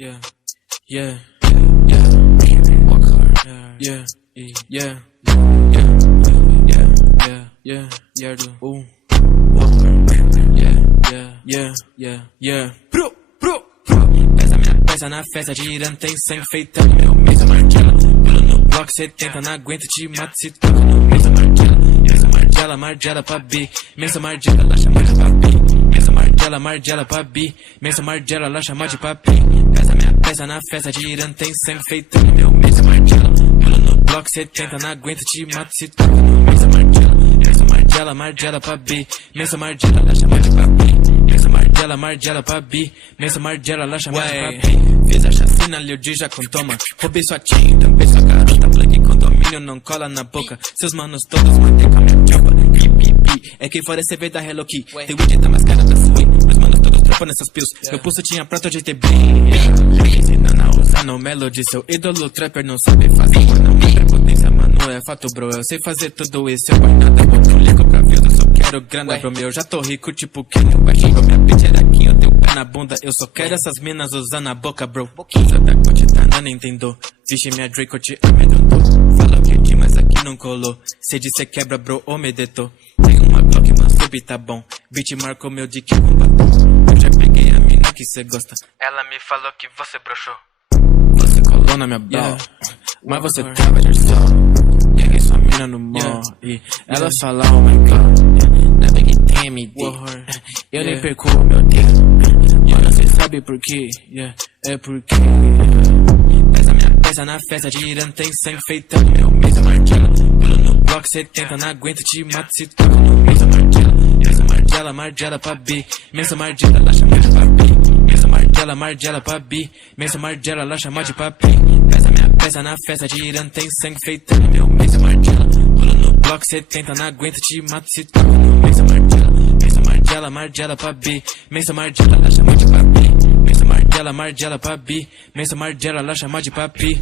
yeah, yeah, yeah, walk hard, yeah, yeah, yeah, yeah, do, walk hard, yeah, pro, pesa minha peça na festa, girando, tem sangue feitando, meu Maison Margiela, pulo no bloco 70, não aguento, te mato se toca no Maison Margiela, Margiela pra B, Maison Margiela, ela chama de papi, Maison Margiela pra B, Maison Margiela, ela chama de papi, pesa minha peça na festa, girando, tem sangue feitando, meu Maison Margiela, pulo no bloco 70, não aguento, te mato se toca no Maison Margiela pra B, Maison Margiela, ela chama de papi, Margiela pra B, Maison Margiela, ela chama de papi. Fiz a chacina, Lil Vith já contou, mano. Roubei sua chain, tampei sua garota. Plug condomínio, não cola na boca. Seus manos todos mantém com a minha tropa. É que fora esse veio da Hello Key. Tem weed da mais cara da Sui. Meus manos todos tropa nessas pills. Meu pulso tinha prato de ter bem. Ensinando a usar no Melody. Seu ídolo trapper não sabe fazer. Não me prepotência, mano, é fato, bro. Eu sei fazer tudo isso, eu nada. Boto ligo pra views, eu só quero grana, bro. Meu, já tô rico, tipo quem eu baixinho. Minha bitch era aqui, eu tenho pé na bunda. Eu só quero essas minas usando a boca, bro. Usa da quantidade, nem entendeu. Vixe, minha Draco te amedrontou. Falou que de mas aqui não colou. Cê disse quebra, bro, ou me detou. Tem uma Glock, mas sub tá bom. Beat marcou meu dick com batom. Eu já peguei a mina que cê gosta. Ela me falou que você broxou. Você colou na minha bala, mas você tava de sol. Peguei sua mina no mall e ela fala, oh my god, ainda bem que tem me eu nem perco meu tempo. Mano, cê sabe por quê? É porque pesa minha peça na festa, girando, tem sangue feitando, meu Maison Margiela. Pulo no bloco 70, não aguento, te mato se toca no Maison Margiela. Margiela pra B, Maison Margiela, ela chama de papi. Margiela pra B, Maison Margiela, ela chama de papi. Pesa minha peça na festa, girando, tem sangue feitando, meu Maison Margiela. Pulo no bloco 70, não aguento, te mato se toca no Maison Margiela. Margiela pra B, Maison Margiela, ela chama de papi. Margiela pra B, Maison Margiela, ela chama de papi.